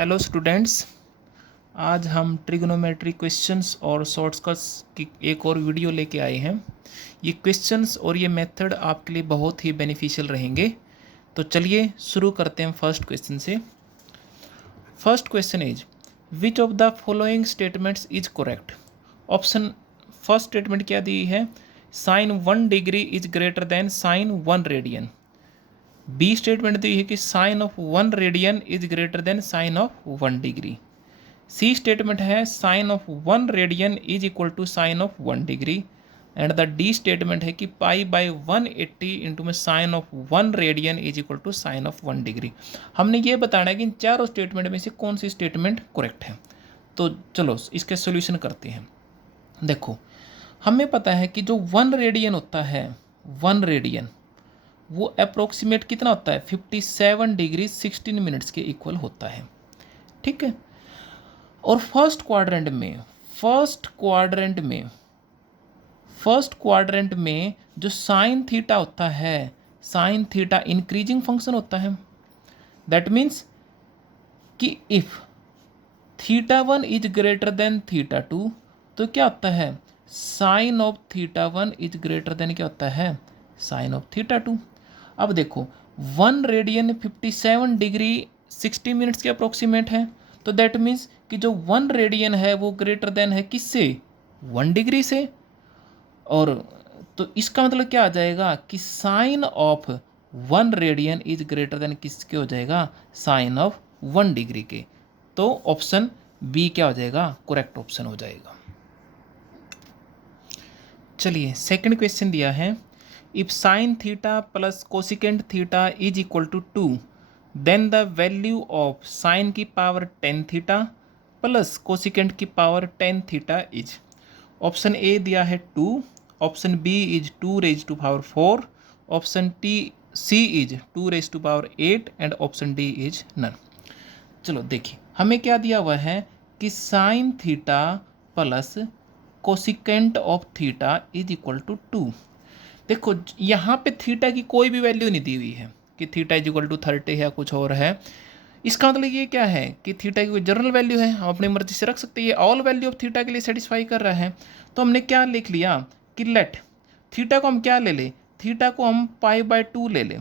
Hello students. आज हम trigonometry questions और शॉर्टकट्स की एक और वीडियो लेके आए हैं। ये क्वेश्चंस और ये मेथड आपके लिए बहुत ही बेनिफिशियल रहेंगे। तो चलिए शुरू करते हैं फर्स्ट क्वेश्चन से। First question is which of the following statements is correct. Option first statement क्या दी है, sine 1 degree is greater than sine 1 radian. B statement दी है कि sine of 1 radian is greater than sine of 1 degree. C statement है sine of 1 radian is equal to sine of 1 degree. And the D statement है कि pi by 180 into में sine of 1 radian is equal to sine of 1 degree. हमने ये बताना है कि इन चारों स्टेटमेंट में से कौन सी स्टेटमेंट करेक्ट है। तो चलो इसके सोल्यूशन करते हैं। देखो, हमें पता है कि जो 1 रेडियन होता है, 1 रेडियन वो अप्रोक्सीमेट कितना होता है, 57 डिग्री 16 मिनट्स के इक्वल होता है। ठीक है। और फर्स्ट क्वाड्रेंट में जो साइन थीटा होता है, साइन थीटा इंक्रीजिंग फंक्शन होता है। दैट मीन्स कि if theta 1 is greater than theta 2 तो क्या होता है, sine of theta 1 is greater than क्या होता है, साइन ऑफ थीटा 2। अब देखो 1 रेडियन 57 डिग्री 60 मिनट्स के अप्रोक्सीमेट है, तो दैट मीन्स कि जो 1 रेडियन है वो ग्रेटर देन है किससे, 1 डिग्री से। और तो इसका मतलब क्या आ जाएगा कि sine of 1 radian is greater than किसके हो जाएगा, साइन ऑफ 1 डिग्री के। तो ऑप्शन बी क्या हो जाएगा, करेक्ट ऑप्शन हो जाएगा। चलिए सेकंड क्वेश्चन दिया है, if sine theta plus cosecant theta is equal to 2 then the value of sine की पावर 10 थीटा प्लस कोसिकेंट की power 10 theta is. Option A दिया है 2, option B is 2 raise to power 4, option C is 2 raise to power 8 and option D is none. चलो देखिए, हमें क्या दिया हुआ है कि sine theta plus cosecant of theta is equal to 2। देखो यहाँ पे थीटा की कोई भी वैल्यू नहीं दी हुई है कि थीटा इज इक्वल टू 30 है, कुछ और है। इसका मतलब ये क्या है कि थीटा की कोई जनरल वैल्यू है, हम अपनी मर्जी से रख सकते हैं। ये ऑल वैल्यू ऑफ थीटा के लिए सेटिस्फाई कर रहा है। तो हमने क्या लिख लिया कि लेट थीटा को हम क्या ले लें, थीटा को हम पाई बाय 2 ले लें।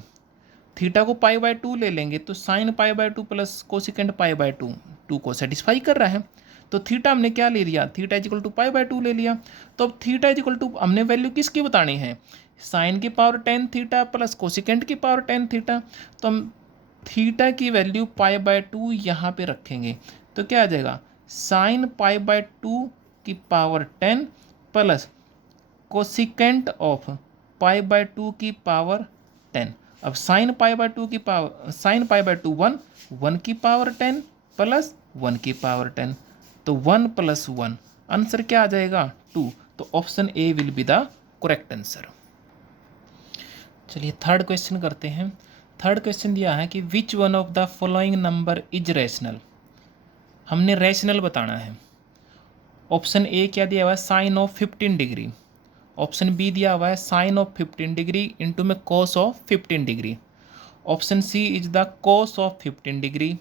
थीटा को पाई बाय 2 ले लेंगे तो sine pi by 2 plus cosecant pi by 2 को सेटिस्फाई कर रहा है। तो थीटा हमने क्या ले लिया, theta is equal to pi by 2 ले लिया। तो अब थीटा इज इक्वल टू हमने वैल्यू किसकी बतानी है, साइन की पावर 10 थीटा प्लस कोसिकेंट की पावर 10 थीटा। तो हम थीटा की वैल्यू पाई बाय 2 यहाँ पे रखेंगे तो क्या आ जाएगा, साइन पाई बाय 2 की power 10 plus cosecant of pi by 2 की पावर 10। अब साइन पाई बाय 2 की पावर, साइन पाई बाय 2 1 की पावर 10 प्लस 1 की पावर 10, तो 1 प्लस 1 आंसर क्या आ जाएगा, 2। तो option A will be the correct answer. चलिए थर्ड क्वेश्चन करते हैं। थर्ड क्वेश्चन दिया है कि which one of the following number is rational. हमने रैशनल बताना है। ऑप्शन ए क्या दिया हुआ है, sine of 15 degree. Option B दिया हुआ है साइन ऑफ 15 डिग्री इंटू में cos of 15 degree. Option C is the cos of 15 degree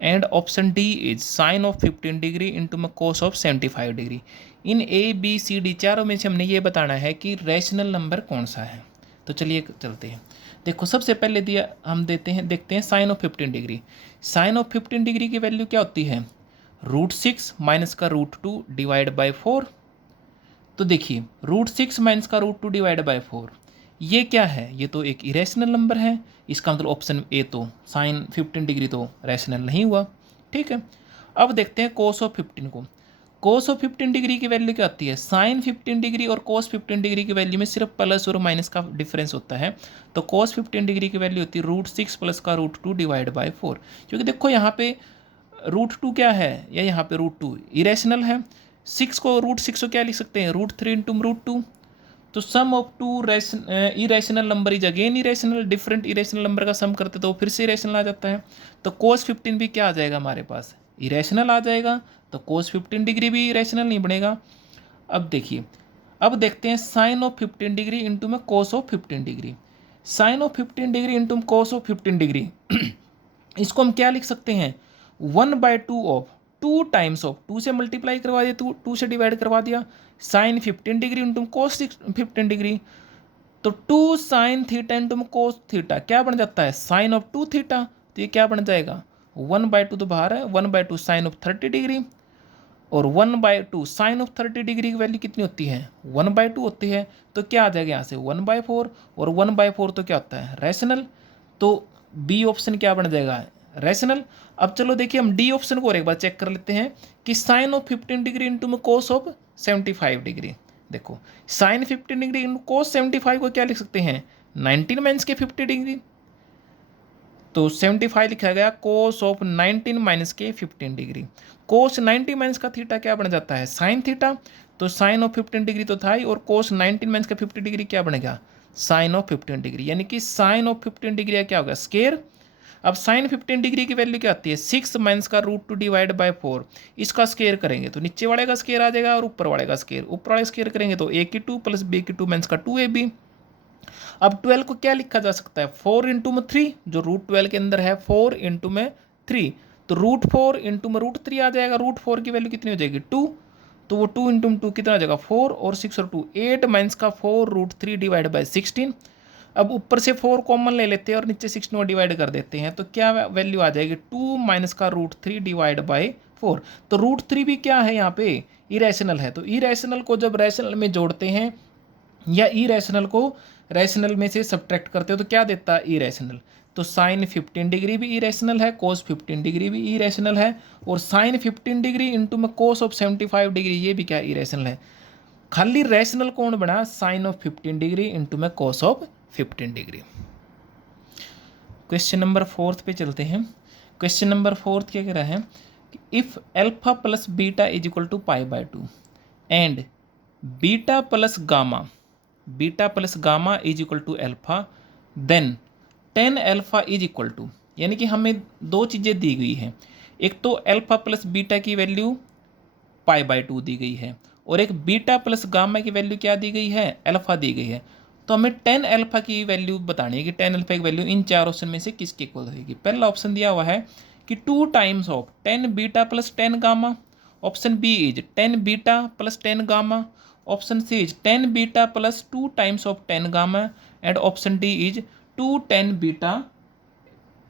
and option D is sine of 15 degree into में कोस ऑफ 75 डिग्री। इन ए बी सी डी चारों में से हमने ये बताना है कि रैशनल नंबर कौन सा है। तो चलिए चलते हैं। देखो सबसे पहले दिया हम देखते हैं sine of 15 degree. Sine of 15 degree की वैल्यू क्या होती है, √6 माइनस का √2 डिवाइड बाई 4। तो देखिए √6 माइनस का √2 डिवाइड बाई 4 ये क्या है, ये तो एक इरेशनल नंबर है। इसका मतलब ऑप्शन ए तो साइन 15 डिग्री तो रैशनल नहीं हुआ। ठीक है। अब देखते हैं कोस ऑफ 15 को। कोस ऑफ 15 डिग्री की वैल्यू क्या होती है, साइन 15 डिग्री और कोस 15 डिग्री की वैल्यू में सिर्फ प्लस और माइनस का डिफरेंस होता है। तो कोस 15 डिग्री की वैल्यू होती है √6 प्लस का √2 डिवाइड बाई 4। क्योंकि देखो यहाँ पे √2 क्या है, या यहाँ पे √2 इरेशनल है। 6 को √6 को क्या लिख सकते हैं, √3 इंटू √2। तो sum of two irrational number is again irrational, different irrational number का सम करते तो फिर से इरेशनल आ जाता है। तो कोस 15 भी क्या आ जाएगा हमारे पास, इरेशनल आ जाएगा। तो कोस 15 डिग्री भी इरेशनल नहीं बनेगा। अब देखिए, अब देखते हैं साइन ऑफ 15 डिग्री इंटू में cos of 15 degree. Sine of 15 degree into cos of 15 degree इसको हम क्या लिख सकते हैं, 1/2 ऑफ 2 टाइम्स ऑफ 2 से मल्टीप्लाई करवा दिया, 2 से डिवाइड करवा दिया, sine 15 degree into cos 15 degree, तो 2 sine theta into cos theta क्या बन जाता है, साइन ऑफ 2 थीटा। तो ये क्या बन जाएगा, 1/2 तो बाहर है, 1/2 साइन ऑफ 30 डिग्री, और 1/2 साइन ऑफ 30 डिग्री की वैल्यू कितनी होती है, 1/2 होती है। तो क्या आ जाएगा यहाँ से 1/4, और 1/4 तो क्या होता है, रैशनल। तो बी ऑप्शन क्या बन जाएगा, रैशनल। अब चलो देखिए हम डी ऑप्शन को और एक बार चेक कर लेते हैं कि साइन ऑफ 15 डिग्री इंटू में कोस ऑफ 75 डिग्री। देखो साइन 15 डिग्री इंटू कोस 75 को क्या लिख सकते हैं, 19 माइनस के 50 डिग्री, तो 75 लिखा गया कोस ऑफ 19 माइनस के 15 डिग्री। कोस 90 माइनस का थीटा क्या बन जाता है, साइन थीटा। तो साइन ऑफ 15 डिग्री तो था ही, और कोस 19 माइनस का 50 डिग्री क्या बनेगा, साइन ऑफ 15 डिग्री, यानी कि साइन ऑफ 15 डिग्री क्या होगा, स्केयर। अब साइन 15 डिग्री की वैल्यू क्या आती है, 6 माइनस का √2 डिवाइड बाय 4। इसका स्केयर करेंगे तो नीचे वाले का स्केयर आ जाएगा और ऊपर वाले का स्केयर, ऊपर वाले स्केयर करेंगे तो a की 2 प्लस b की 2 माइनस का 2ab। अब 12 को क्या लिखा जा सकता है, 4 इंटू में 3, जो √12 के अंदर है 4 इंटू में 3, तो √4 इंटू में √3 आ जाएगा। √4 की वैल्यू कितनी हो जाएगी 2, तो वो 2 इंटू 2 कितना आ जाएगा 4, और 6 और 2 8 माइनस का 4 √3 डिवाइड बाई 16। अब ऊपर से 4 कॉमन ले लेते हैं और नीचे 16 में डिवाइड कर देते हैं, तो क्या वैल्यू आ जाएगी 2 माइनस का √3 डिवाइड बाई 4। तो √3 भी क्या है यहाँ पे, इरेशनल है। तो इरेशनल को जब रैशनल में जोड़ते हैं या इरेशनल को रैशनल में से सब्ट्रैक्ट करते हो तो क्या देता है, इरेशनल। तो साइन 15 डिग्री भी इरेशनल है, कोस 15 डिग्री भी इरेशनल है, और साइन 15 डिग्री इंटू में कोस ऑफ 75 डिग्री ये भी क्या इरेशनल है। खाली रैशनल कौन बना, साइन ऑफ 15 डिग्री इंटू में cos of 15 degree. Question number 4 पे चलते हैं। क्वेश्चन नंबर 4 क्या कह रहा है, if alpha plus beta is equal to π/2 and beta plus gamma is equal to alpha, then tan alpha is equal to, यानी कि हमें दो चीज़ें दी गई हैं, एक तो अल्फा प्लस बीटा की वैल्यू π/2 दी गई है, और एक बीटा प्लस गामा की वैल्यू क्या दी गई है, अल्फा दी गई है। तो हमें tan अल्फा की वैल्यू बतानी है कि tan अल्फा की वैल्यू इन चार ऑप्शन में से किसके इक्वल होगी। पहला ऑप्शन दिया हुआ है कि 2 times of tan beta plus tan gamma, option B is tan beta plus tan gamma, option C is tan beta plus 2 times of tan gamma, and option D is 2 tan beta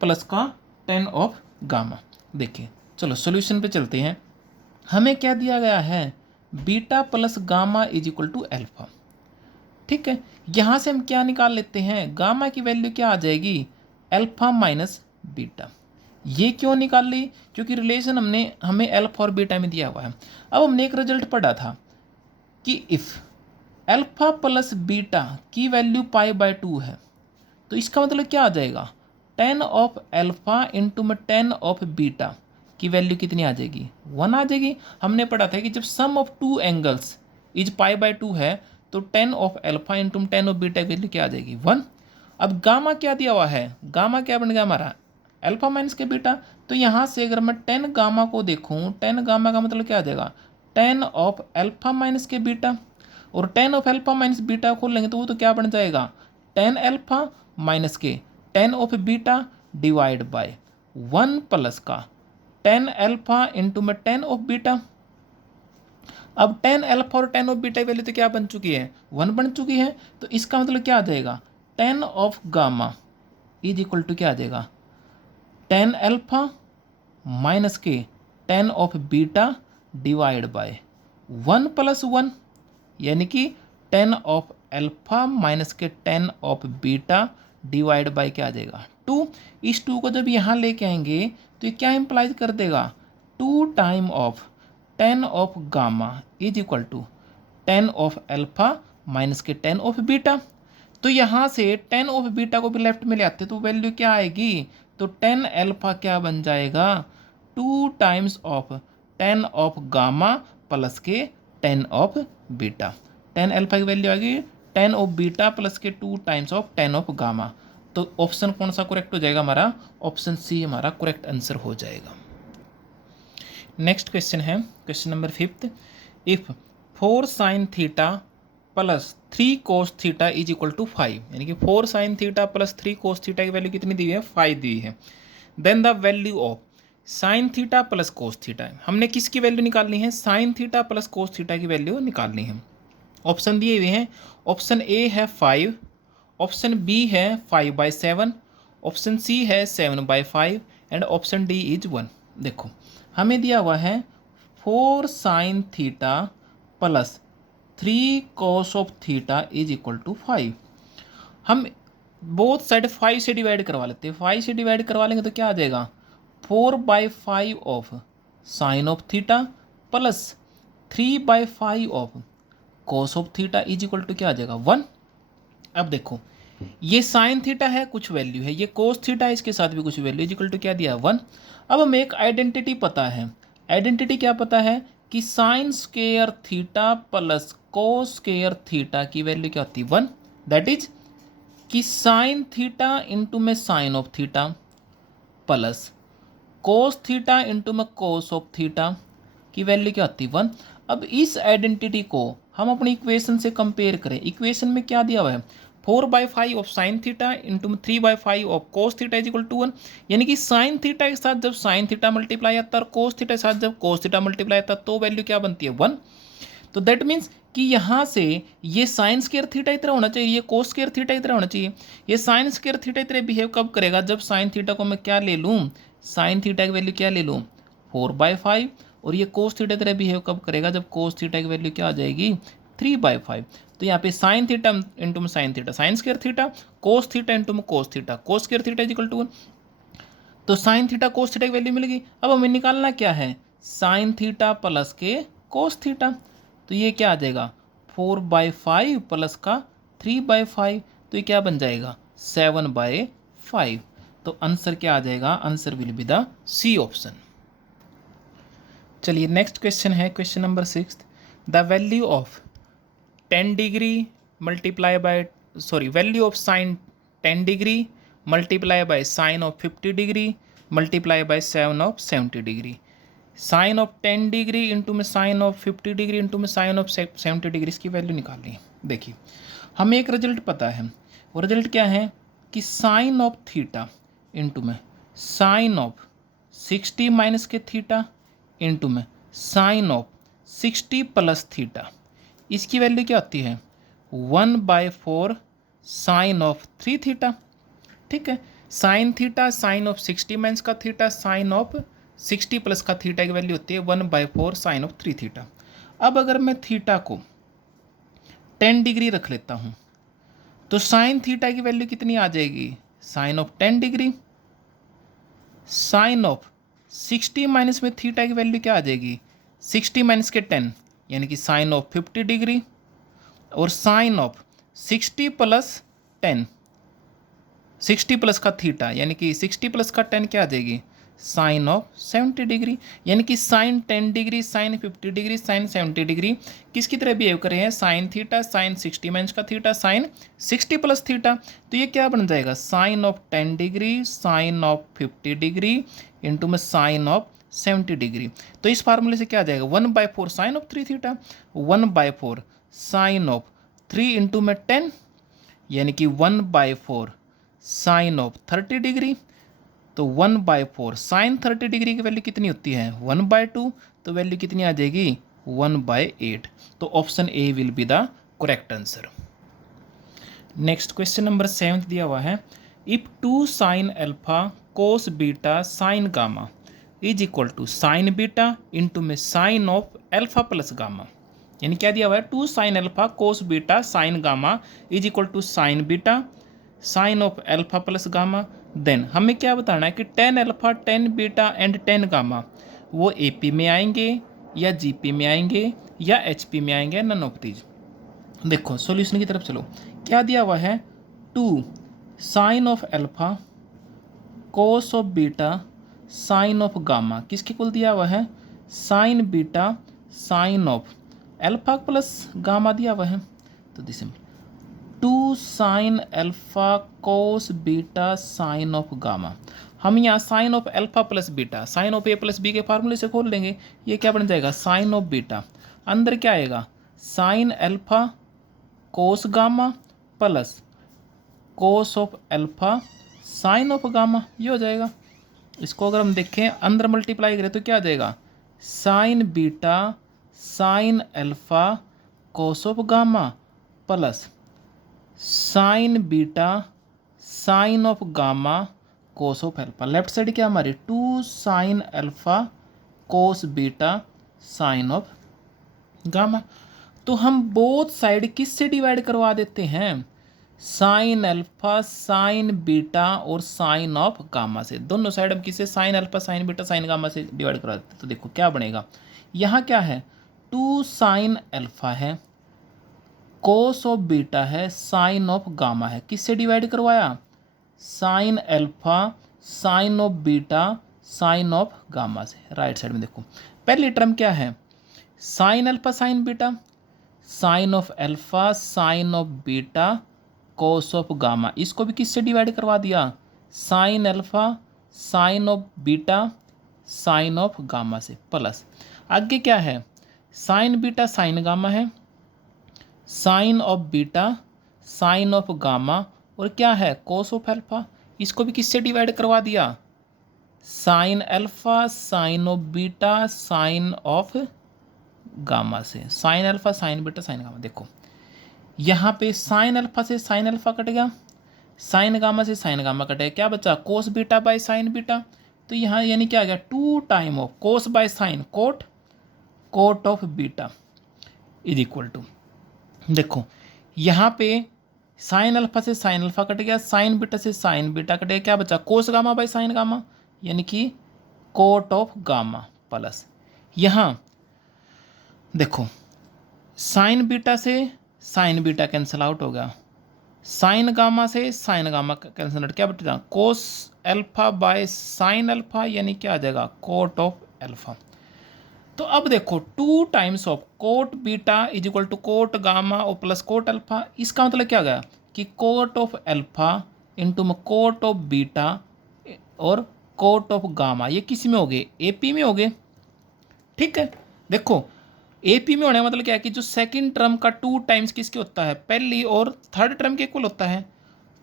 plus का tan of gamma. देखिए चलो solution पे चलते हैं। हमें क्या दिया गया है, beta plus gamma is equal to alpha. ठीक है, यहाँ से हम क्या निकाल लेते हैं, गामा की वैल्यू क्या आ जाएगी, अल्फा माइनस बीटा। ये क्यों निकाल ली, क्योंकि रिलेशन हमें अल्फा और बीटा में दिया हुआ है। अब हमने एक रिजल्ट पढ़ा था कि इफ़ अल्फा प्लस बीटा की वैल्यू π/2 है, तो इसका मतलब क्या आ जाएगा, tan ऑफ अल्फा इंटू में tan ऑफ बीटा की वैल्यू कितनी आ जाएगी, 1 आ जाएगी। हमने पढ़ा था कि जब सम ऑफ 2 एंगल्स इज π/2 है तो tan of alpha into tan of beta की वैल्यू क्या आ जाएगी, 1। अब गामा क्या दिया हुआ है, गामा क्या बन गया हमारा, अल्फा माइनस के बीटा। तो यहाँ से अगर मैं tan गामा को देखूँ, tan गामा का मतलब क्या आ जाएगा, tan ऑफ अल्फा माइनस के बीटा, और tan of alpha minus beta खोल लेंगे तो वो तो क्या बन जाएगा, tan अल्फा माइनस के tan of beta divide by 1 plus का tan अल्फा इंटू में tan ऑफ बीटा। अब tan अल्फा और tan ऑफ बीटा की वैल्यू तो क्या बन चुकी है, 1 बन चुकी है। तो इसका मतलब क्या आ जाएगा, tan of gamma is equal to क्या आ जाएगा, tan अल्फा माइनस के tan of beta divide by 1 plus 1, यानी कि tan ऑफ अल्फा माइनस के tan of beta divide by क्या आ जाएगा, 2। इस 2 को जब यहाँ लेके आएंगे तो ये क्या इंप्लाइज कर देगा, 2 time of tan of gamma is equal to tan of alpha minus के tan ऑफ बीटा। तो यहाँ से tan ऑफ बीटा को भी लेफ्ट में ले आते तो वैल्यू क्या आएगी, तो tan अल्फा क्या बन जाएगा, 2 times of tan of gamma plus के tan of beta. tan alpha की वैल्यू आएगी tan ऑफ बीटा प्लस के 2 times of tan of gamma. तो ऑप्शन कौन सा करेक्ट हो जाएगा हमारा, ऑप्शन सी हमारा करेक्ट आंसर हो जाएगा। नेक्स्ट क्वेश्चन है question number 5, if 4 sine theta plus 3 cos theta is equal to 5, यानी कि 4 sine theta plus 3 cos theta की वैल्यू कितनी दी हुई है, 5 दी है। Then the value of sine theta plus cos theta. हमने किसकी वैल्यू निकालनी है? Sine theta plus cos theta की वैल्यू निकालनी है। ऑप्शन दिए हुए हैं, ऑप्शन ए है 5, ऑप्शन बी है 5/7, ऑप्शन सी है 7/5 एंड ऑप्शन डी इज 1। देखो हमें दिया हुआ है 4 sine theta plus 3 cos of theta is equal to 5। हम बोथ साइड 5 से डिवाइड करवा लेते हैं। 5 से डिवाइड करवा लेंगे तो क्या आ जाएगा? 4/5 of sine of theta plus 3/5 of cos of theta is equal to क्या आ जाएगा? 1। अब देखो ये साइन थीटा है, कुछ वैल्यू है, ये कोस थीटा है, इसके साथ भी कुछ वैल्यू, इज इक्वल टू क्या दिया? 1। अब हमें एक आइडेंटिटी पता है। आइडेंटिटी क्या पता है? कि sine square theta plus cos square theta की वैल्यू क्या होती है? 1। दैट इज कि साइन थीटा इंटू में sine of theta plus cos theta into में कोस ऑफ थीटा की वैल्यू क्या होती है? 1। अब इस आइडेंटिटी को हम अपनी इक्वेशन से कंपेयर करें। इक्वेशन में क्या दिया हुआ है? 4/5 ऑफ साइन थीटा इंटू में 3/5 of cos theta is equal to 1। यानी कि साइन थीटा के साथ जब साइन थीटा मल्टीप्लाई आता है और कोस थीटा के साथ जब कोस थीटा मल्टीप्लाई आता है तो वैल्यू क्या बनती है? 1। तो दैट मीन्स कि यहाँ से ये साइन स्क्वायर थीटा की तरह होना चाहिए, ये कोस स्क्वायर थीटा की तरह होना चाहिए। ये साइन स्क्वायर थीटा की तरह बिहेव कब करेगा? जब साइन थीटा को मैं क्या ले लूँ? साइन थीटा की वैल्यू क्या ले लूँ? 4/5। और ये कोस थीटा की तरह बिहेव कब करेगा? जब कोस थीटा की वैल्यू क्या आ जाएगी? 3/5। तो यहाँ पे साइन थीटा इंटू में sine theta, sine square theta, cos theta into में cos theta, cos square theta is equal to 1। तो साइन थीटा कोस थीटा की वैल्यू मिल गई। अब हमें निकालना क्या है? साइन थीटा प्लस के कोस थीटा। तो ये क्या आ जाएगा? 4/5 प्लस का 3/5, तो ये क्या बन जाएगा? 7/5। तो आंसर क्या आ जाएगा? Answer will be the C option. चलिए नेक्स्ट क्वेश्चन है, question number 6। The value of 10 degree multiply by value of sine 10 degree multiply by sine of 50 degree multiply by 7 of 70 degree. Sine of 10 degree into में sine of 50 degree into में sine of 70 degree, इसकी value निकालनी है। देखिए हमें एक result पता है, वो रिजल्ट क्या है? कि साइन ऑफ थीटा इंटू में साइन ऑफ 60 माइनस के थीटा इंटू में साइन ऑफ 60 प्लस थीटा, इसकी वैल्यू क्या होती है? 1/4 साइन ऑफ 3 थीटा। ठीक है, sine theta sine of 60 minus का थीटा साइन ऑफ 60 प्लस का थीटा की वैल्यू होती है 1/4 साइन ऑफ 3 थीटा। अब अगर मैं थीटा को 10 डिग्री रख लेता हूँ तो साइन थीटा की वैल्यू कितनी आ जाएगी? Sine of 10 degree. Sine of 60 minus में थीटा की वैल्यू क्या आ जाएगी? 60 माइनस के 10 यानी कि साइन ऑफ 50 डिग्री। और साइन ऑफ 60 प्लस 10, 60 प्लस का थीटा यानी कि 60 प्लस का 10 क्या आ जाएगी? Sine of 70 degree. यानी कि sine 10 degree, sine 50 degree, sine 70 degree किसकी तरह बिहेव कर रहे हैं? साइन थीटा साइन 60 माइनस का थीटा साइन 60 प्लस थीटा। तो ये क्या बन जाएगा? Sine of 10 degree sine of 50 degree into में साइन ऑफ 70 डिग्री। तो इस फार्मूले से क्या आ जाएगा? 1/4 sine of 3 theta, 1/4 sine of 3 into में 10 यानी कि 1/4 साइन ऑफ 30 डिग्री। तो 1/4 साइन 30 डिग्री की वैल्यू कितनी होती है? 1/2। तो वैल्यू कितनी आ जाएगी? 1/8। तो option A will be the correct answer. Next question number 7 दिया हुआ है, if 2 sine alpha cos beta sine gamma is equal to sine beta into में sine of alpha plus gamma. यानी क्या दिया हुआ है? 2 sine alpha cos beta sine gamma is equal to sine beta sine of alpha plus gamma. Then हमें क्या बताना है कि 10 अल्फा 10 बीटा एंड 10 गामा वो एपी में आएंगे या जीपी में आएंगे या एचपी में आएंगे, नन ऑफ दीज। देखो सॉल्यूशन की तरफ चलो। क्या दिया हुआ है? 2 sine of alpha cos of beta sine of gamma, किसके कुल दिया हुआ है? Sine beta sine of alpha plus gamma दिया हुआ है। तो this 2 sine alpha cos beta sine of gamma. हम यहाँ sine of alpha plus beta sine of A plus B के फार्मूले से खोल लेंगे। ये क्या बन जाएगा? साइन ऑफ बीटा, अंदर क्या आएगा? Sign alpha cos gamma plus cos of alpha sine of gamma, ये हो जाएगा। इसको अगर हम देखें अंदर मल्टीप्लाई करें तो क्या आ जाएगा, sine beta sine alpha cos of gamma plus sine beta sine of gamma cos of alpha. Left side क्या हमारी, two sine alpha cos beta sine of gamma. तो हम बोथ साइड किससे डिवाइड करवा देते हैं, साइन अल्फा साइन बीटा और sine of gamma से। दोनों साइड हम किससे, sine alpha sine beta sine gamma से डिवाइड करवा देते हैं। तो देखो क्या बनेगा, यहाँ क्या है, टू साइन अल्फा है, कोस ऑफ बीटा है, साइन ऑफ गामा है। किससे डिवाइड करवाया, sine alpha sine of beta sine of gamma से। राइट साइड में देखो पहली टर्म क्या है, sine alpha sine beta, sine of alpha sine of beta cos of gamma. इसको भी किससे डिवाइड करवा दिया, sine alpha sine of beta sine of gamma से प्लस आगे क्या है, साइन बीटा साइन गामा है, sine of beta sine of gamma और क्या है, कोस ऑफ अल्फा। इसको भी किससे डिवाइड करवा दिया, sine alpha sine of beta sine of gamma से। Sine alpha sine beta sine gamma. देखो यहाँ पे साइन अल्फा से साइन अल्फा कट गया, साइन गामा से साइन गामा कट गया, क्या बचा, cos beta by sine beta. तो यहाँ यानी क्या आ गया, two time of cos by sine cot, cot of beta is equal to, देखो यहाँ पे साइन अल्फा से साइन अल्फा कट गया, साइन बीटा से साइन बीटा कट गया, क्या बचा, cos gamma by sine gamma यानी कि कोट ऑफ गामा प्लस यहाँ देखो साइन बीटा से साइन बीटा कैंसिल आउट हो गया, साइन गामा से साइन गामा कैंसिल आउट, क्या बचेगा, cos alpha by sine alpha यानी क्या आ जाएगा, कोट ऑफ अल्फा। तो अब देखो two times of cot beta is equal to cot gamma और प्लस कोट अल्फा। इसका मतलब क्या गया कि कोट ऑफ अल्फा इंटू में कोट ऑफ बीटा और कोट ऑफ गामा, ये किसी में हो गए, एपी में हो गए। ठीक है, देखो एपी में होने का मतलब क्या है कि जो सेकंड टर्म का टू टाइम्स किसके होता है, पहली और थर्ड टर्म के इक्वल होता है।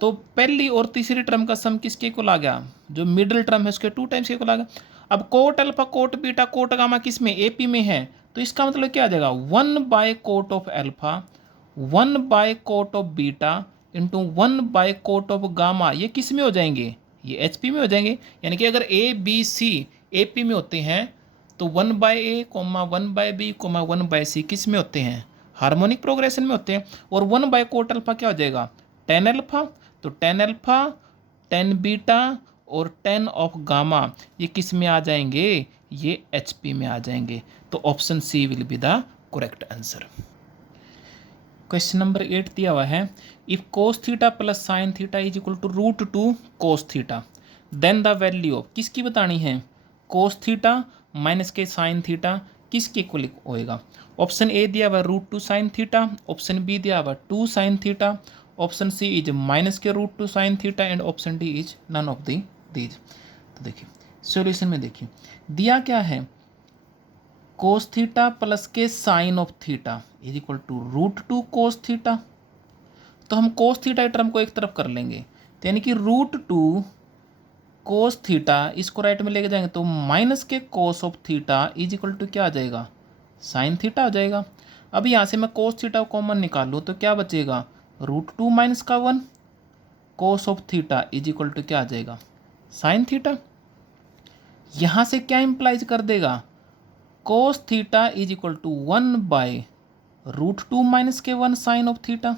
तो पहली और तीसरी टर्म का सम किसके इक्वल आ गया, जो मिडिल टर्म है उसके टू टाइम्स के इक्वल आ गया। अब cot alpha cot beta cot gamma किस में, एपी में है, तो इसका मतलब क्या आ जाएगा, one by cot of alpha one by cot of beta into one by cot of gamma, ये किस में हो जाएंगे, ये एचपी में हो जाएंगे। यानी कि अगर ए बी सी एपी में होते हैं तो one by A comma one by B comma one by C किस में होते हैं, हार्मोनिक प्रोग्रेशन में होते हैं। और वन बाय कोट अल्फा क्या हो जाएगा, टेन अल्फा, तो टेन अल्फा टेन बीटा और टेन ऑफ गामा ये किस में आ जाएंगे, ये एचपी में आ जाएंगे। तो option C will be the correct answer. Question number 8 दिया हुआ है, if cos theta plus sine theta is equal to root two cos theta then the value of, किसकी बतानी है, कोस थीटा माइनस के साइन थीटा किसके इक्वल होएगा। ऑप्शन ए दिया हुआ root two sine theta, option B दिया हुआ two sine theta, option C is minus के root two sine theta and option D is none of these. तो देखिए सॉल्यूशन में देखिए दिया क्या है, कोस थीटा प्लस के sine of theta is equal to root two cos theta. तो हम कोस थीटा टर्म को एक तरफ कर लेंगे, तो यानी कि रूट टू कोस थीटा इसको राइट में लेके जाएंगे तो माइनस के cos of theta is equal to क्या आ जाएगा, साइन थीटा हो जाएगा। अब यहाँ से मैं कोस थीटा कॉमन निकालूँ तो क्या बचेगा, रूट टू माइनस का one, cos of theta is equal to क्या आ जाएगा, साइन थीटा। यहाँ से क्या इंप्लाइज कर देगा, cos theta is equal to one by root two minus के वन साइन ऑफ थीटा।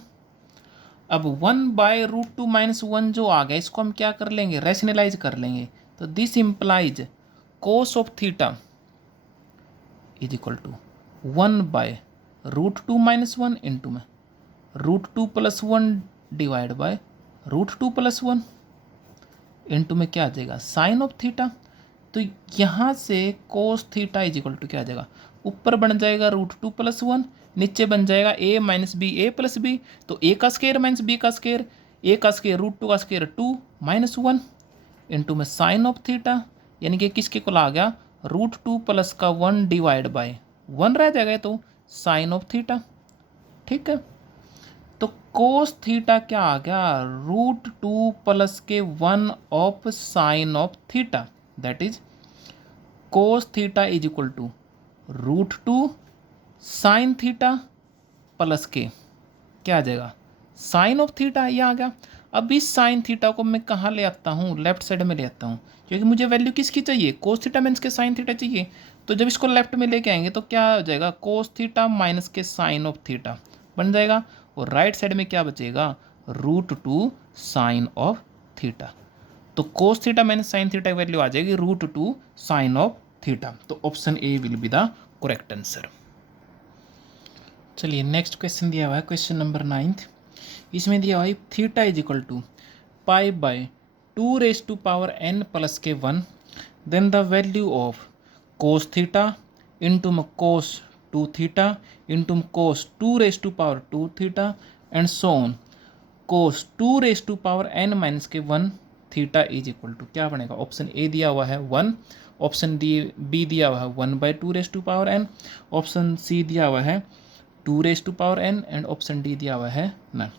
अब one by root two minus one जो आ गया इसको हम क्या कर लेंगे, रैशनलाइज कर लेंगे। तो this implies cos of theta is equal to one by root two minus one into में root two plus one divide by root two plus one into में क्या आ जाएगा, साइन ऑफ थीटा। तो यहाँ से cos theta is equal to क्या आ जाएगा, ऊपर बन जाएगा रूट टू प्लस वन, नीचे बन जाएगा A minus B A plus B. तो ए का स्केयर माइनस बी का स्केयर, ए का स्केयर रूट टू का square two minus one into में साइन ऑफ थीटा, यानी कि किसके को आ गया, रूट टू प्लस का वन डिवाइड बाय वन रह जाएगा तो साइन ऑफ थीटा। ठीक है, तो कोस थीटा क्या आ गया, रूट टू प्लस के one of sine of theta. That is cos theta is equal to √2 sine theta plus के क्या आ जाएगा साइन ऑफ थीटा, ये आ गया। अब इस साइन थीटा को मैं कहाँ ले आता हूँ, लेफ्ट साइड में ले आता हूँ, क्योंकि मुझे वैल्यू किसकी चाहिए, कोस थीटा माइनस के साइन थीटा चाहिए। तो जब इसको लेफ्ट में लेके आएंगे तो क्या हो जाएगा, कोस थीटा माइनस के साइन ऑफ थीटा बन जाएगा, और राइट साइड में क्या बचेगा, √2 साइन ऑफ थीटा। तो cos theta minus sine theta की वैल्यू आ जाएगी √2 साइन ऑफ थीटा। तो option A will be the correct answer. चलिए नेक्स्ट क्वेश्चन दिया हुआ है, क्वेश्चन नंबर 9। इसमें दिया हुआ है theta is equal to π/2n plus के 1, then the value of cos theta into cos 2 theta into cos 2 theta and so on cos 2n minus के 1 थीटा इज इक्वल टू क्या बनेगा। ऑप्शन ए दिया हुआ है 1, ऑप्शन बी दिया हुआ है 1/2n, ऑप्शन सी दिया हुआ है 2n एंड ऑप्शन डी दिया हुआ है न।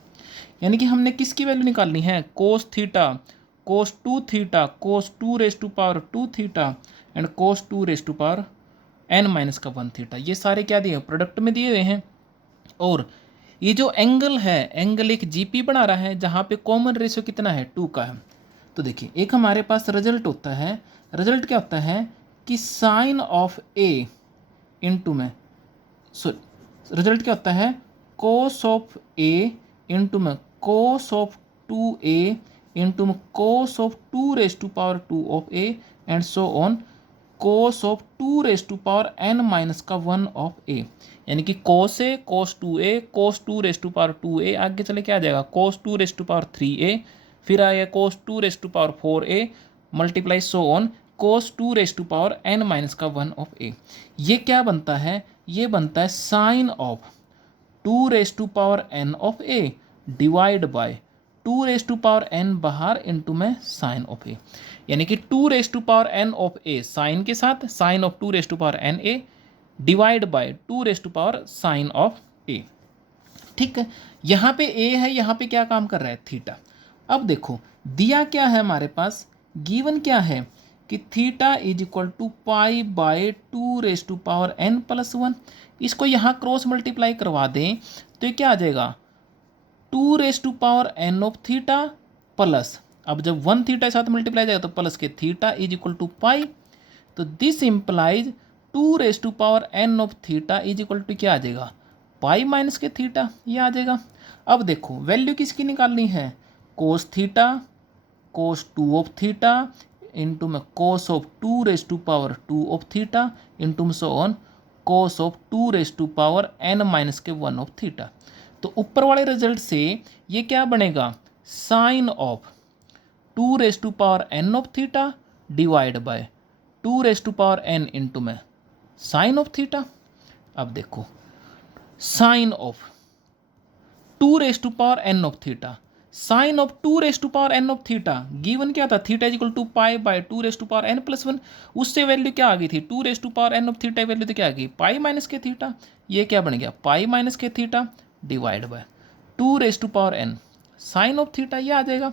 यानी कि हमने किसकी वैल्यू निकालनी है, cos theta, cos 2 theta, cos 2 theta and cos 2n minus का 1 थीटा। ये सारे क्या दिए, प्रोडक्ट में दिए हुए हैं। और ये जो एंगल है, एंगल एक जीपी बना रहा है जहाँ पे कॉमन रेशियो कितना है, 2 का है। तो देखिए एक हमारे पास रिजल्ट होता है, रिजल्ट क्या होता है कि साइन ऑफ ए इंटू में रिजल्ट क्या होता है, कोस ऑफ ए इंटू में कोस ऑफ 2a इंटू में cos of 2 of A and so on cos of 2n minus का 1 ऑफ ए। यानी कि कोस ए, कोस 2a, कोस 2 आगे चले क्या आ जाएगा, कोस 2 फिर आएगा कोस 2 multiply so on cos 2n minus का 1 ऑफ ए। ये क्या बनता है, ये बनता है sine of 2n of A divide by 2n बाहर इंटू में साइन ऑफ ए। यानी कि 2n ऑफ ए साइन के साथ sine of 2n A divide by 2 sine of A. ठीक है, यहाँ पे ए है, यहाँ पे क्या काम कर रहा है, थीटा। अब देखो दिया क्या है हमारे पास, गिवन क्या है कि theta is equal to π/2n plus 1। इसको यहाँ क्रॉस मल्टीप्लाई करवा दें तो ये क्या आ जाएगा, 2n ऑफ थीटा प्लस, अब जब 1 थीटा के साथ मल्टीप्लाई जाएगा तो प्लस के theta is equal to pi. तो this implies 2n of theta is equal to क्या आ जाएगा, पाई माइनस के थीटा, ये आ जाएगा। अब देखो वैल्यू किसकी निकालनी है, cos theta, cos 2 of theta into में cos of 2 of theta into में so on cos of 2n minus के 1 ऑफ थीटा। तो ऊपर वाले रिजल्ट से ये क्या बनेगा, sine of 2n of theta divide by 2n into में साइन ऑफ थीटा। अब देखो sine of 2n of theta, sine of 2n of theta, given क्या था, theta is equal to π/2n plus 1। उससे वैल्यू क्या आ गई थी, 2n ऑफ थीटा वैल्यू तो क्या आ गई, पाई माइनस के थीटा। ये क्या बन गया, पाई माइनस के theta divide by 2n sine of theta, ये आ जाएगा।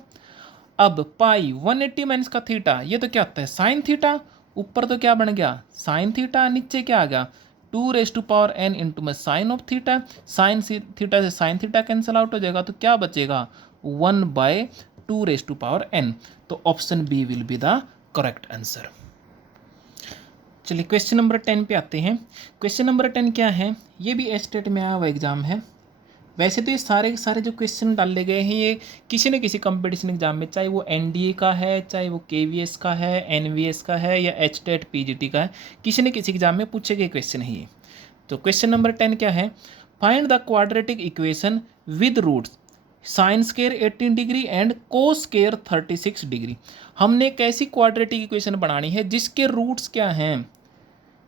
अब पाई 180 माइनस का थीटा, ये तो क्या होता है साइन थीटा, ऊपर तो क्या बन गया साइन थीटा, नीचे क्या आ गया 2n इंटू में sine of theta, sine theta से साइन थीटा कैंसिल आउट हो जाएगा, तो क्या बचेगा 1/2n। तो option B will be the correct answer. चलिए क्वेश्चन नंबर 10 पे आते हैं। क्वेश्चन नंबर 10 क्या है, ये भी एस्टेट में आया हुआ एग्जाम है। वैसे तो ये सारे के सारे जो क्वेश्चन डाले गए हैं ये किसी न किसी कंपटीशन एग्जाम में, चाहे वो एनडीए का है, चाहे वो केवीएस का है, एनवीएस का है या एचटेट पीजीटी का है, किसी न किसी एग्जाम में पूछे गए क्वेश्चन है ये। तो क्वेश्चन नंबर 10 क्या है, find the quadratic equation with roots sine square 18 degree and cos square 36 degree. हमने एक ऐसी क्वाड्रेटिक इक्वेशन बनानी है जिसके रूट्स क्या हैं,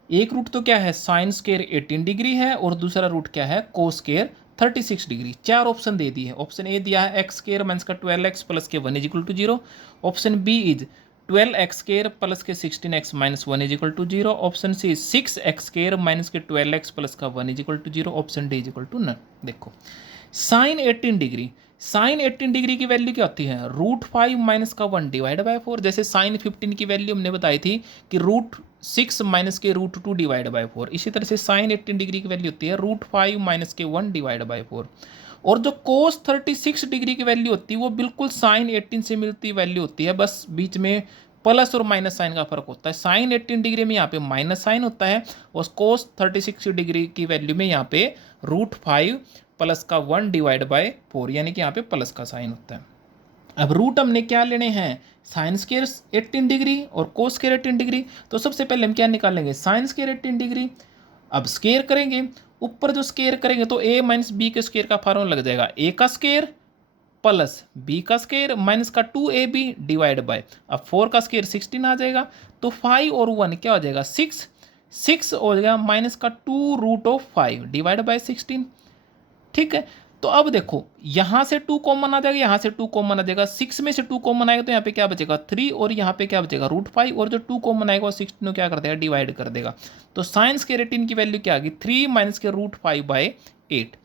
एक रूट तो क्या है साइन स्क्वायर 18 डिग्री है और दूसरा रूट क्या है कोस स्क्वायर 36 डिग्री। चार ऑप्शन दे दिए है, ऑप्शन ए दिया है एक्स स्क्वायर माइनस का 12x प्लस के 1 is equal to 0, option B is 12x square plus के 16x minus 1 is equal to 0, option C 6x square minus के 12x प्लस का 1 is equal to 0, option D is equal to none. देखो sine 18 degree, sine 18 degree की value क्या होती है, √5 minus का 1 divide by 4। जैसे साइन 15 की वैल्यू हमने बताई थी कि √6 माइनस के √2 डिवाइड बाय 4। इसी तरह से साइन 18 डिग्री की वैल्यू होती है √5 माइनस के 1 डिवाइड बाय 4। और जो कोस 36 डिग्री की वैल्यू होती है वो बिल्कुल साइन 18 से मिलती वैल्यू होती है, बस बीच में प्लस और माइनस साइन का फर्क होता है। साइन 18 डिग्री में यहाँ पे माइनस साइन होता है और कोस 36 डिग्री की वैल्यू में यहाँ पे √5 प्लस का 1 डिवाइड बाय 4, यानी कि यहाँ पे प्लस का साइन होता है। अब रूट हमने क्या लेने हैं, साइन स्क्वायर 18 डिग्री और कोस स्क्वायर 18 डिग्री। तो सबसे पहले हम क्या निकालेंगे, साइन स्क्वायर 18 डिग्री। अब स्क्वायर करेंगे, ऊपर जो स्क्वायर करेंगे तो a माइनस बी के स्क्वायर का फार्मूला लग जाएगा, a का स्क्वायर प्लस b का स्क्वायर माइनस का 2ab डिवाइड बाय, अब 4 का स्क्वायर 16 आ जाएगा। तो 5 और 1 क्या हो जाएगा, 6 हो जाएगा माइनस का 2√5 डिवाइड बाय 16। ठीक है, तो अब देखो यहाँ से 2 कॉमन आ जाएगा, यहाँ से 2 कॉमन आ जाएगा, 6 में से 2 कॉमन आएगा तो यहाँ पे क्या बचेगा 3 और यहाँ पे क्या बचेगा √5, और जो 2 कॉमन आएगा वो 16 को क्या कर देगा, डिवाइड कर देगा। तो साइन स्क्वायर 18 की वैल्यू क्या आ गई, 3 माइनस के √5 बाय 8।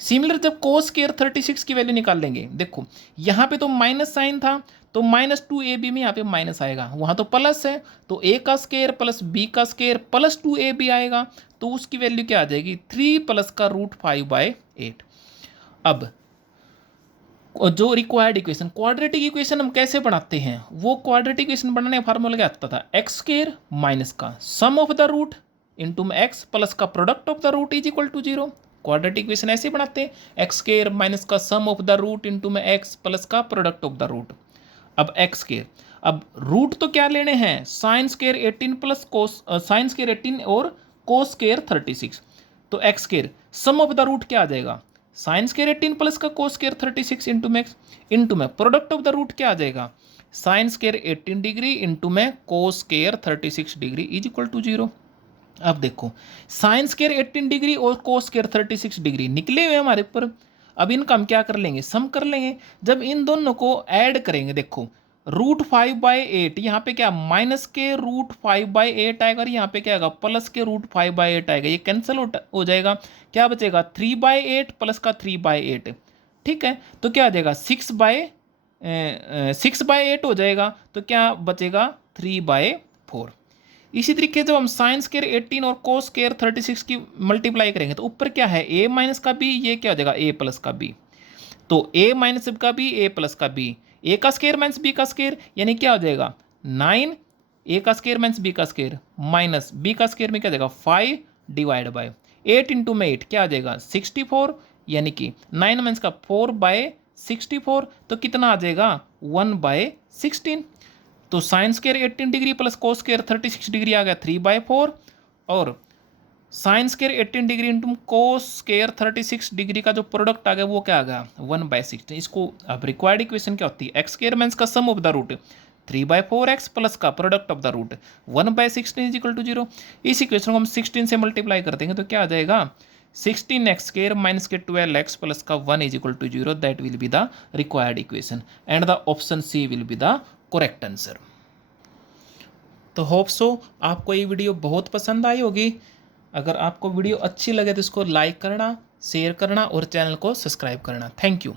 सिमिलर जब कोस स्क्वायर 36 की वैल्यू निकाल लेंगे, देखो यहाँ पे तो माइनस साइन था तो माइनस 2ab में यहाँ पे माइनस आएगा, वहाँ तो प्लस है तो a का स्क्वायर प्लस b का स्क्वायर प्लस 2ab आएगा, तो उसकी वैल्यू क्या आ जाएगी 3 प्लस का √5 बाय 8। अब जो रिक्वायर्ड इक्वेशन, क्वाड्रेटिक इक्वेशन हम कैसे बनाते हैं, वो क्वाड्रेटिक इक्वेशन बनाने का फार्मूला क्या आता था, एक्स स्क्वायर माइनस का sum of the root into में एक्स प्लस का product of the root is equal to 0। Quadratic equation ऐसे बनाते हैं, एक्स स्क्वायर माइनस का sum of the root into में एक्स प्लस का प्रोडक्ट ऑफ द रूट। अब एक्स स्क्वायर, अब रूट तो क्या लेने हैं, sine square 18 plus cos, sine square 18 और कोस स्क्वायर 36। तो x square sum of the root क्या आ जाएगा, साइन स्क्वायर 18 प्लस का कोस स्क्वायर 36 इंटू में प्रोडक्ट ऑफ द रूट क्या आ जाएगा, साइन स्क्वायर 18 डिग्री इंटू में cos square 36 degree is equal to 0। अब देखो साइन स्क्वायर 18 डिग्री और कोस स्क्वायर 36 डिग्री निकले हुए हमारे ऊपर, अब इनका हम क्या कर लेंगे, सम कर लेंगे। जब इन दोनों को ऐड करेंगे, देखो √5 बाय 8, यहाँ पे क्या माइनस के √5 बाय 8 आएगा और यहाँ पे क्या आएगा प्लस के √5 बाय 8 आएगा, ये कैंसिल हो जाएगा, क्या बचेगा 3 बाय 8 प्लस का 3 बाय 8। ठीक है, तो क्या आ जाएगा 6 बाय 8 हो जाएगा, तो क्या बचेगा 3 बाय 4। इसी तरीके जब हम साइन स्क्वायर 18 और कोस स्क्वायर 36 की मल्टीप्लाई करेंगे तो ऊपर क्या है a माइनस का b, ये क्या हो जाएगा a प्लस का b, तो a माइनस का b a प्लस का b, a का स्क्वायर माइनस b का स्क्वायर यानी क्या हो जाएगा 9, a का स्क्वायर माइनस b का स्क्वायर माइनस b का स्क्वायर में क्या हो जाएगा 5 डिवाइड बाय 8 इंटू में 8 क्या आ जाएगा 64, यानी कि 9 माइनस का 4 बाय 64, तो कितना आ जाएगा 1 बाय 16। तो sine square 18 degree plus cos square 36 degree आ गया 3 बाय 4, और sine square 18 degree into cos square 36 degree का जो प्रोडक्ट आ गया वो क्या आ गया 1 बाय 16। इसको अब रिक्वायर्ड इक्वेशन क्या होती है, एक्स स्क्वायर माइनस का sum of the root 3 by 4x plus का product of the root 1 bye 16 is equal to 0। इस इक्वेशन को हम 16 से मल्टीप्लाई कर देंगे तो क्या आ जाएगा 16x स्क्वायर माइनस के 12x प्लस का 1 is equal to 0, that will be the required equation and the option C will be the correct answer. तो होप सो आपको ये वीडियो बहुत पसंद आई होगी। अगर आपको वीडियो अच्छी लगे तो इसको लाइक करना, शेयर करना और चैनल को सब्सक्राइब करना। Thank you.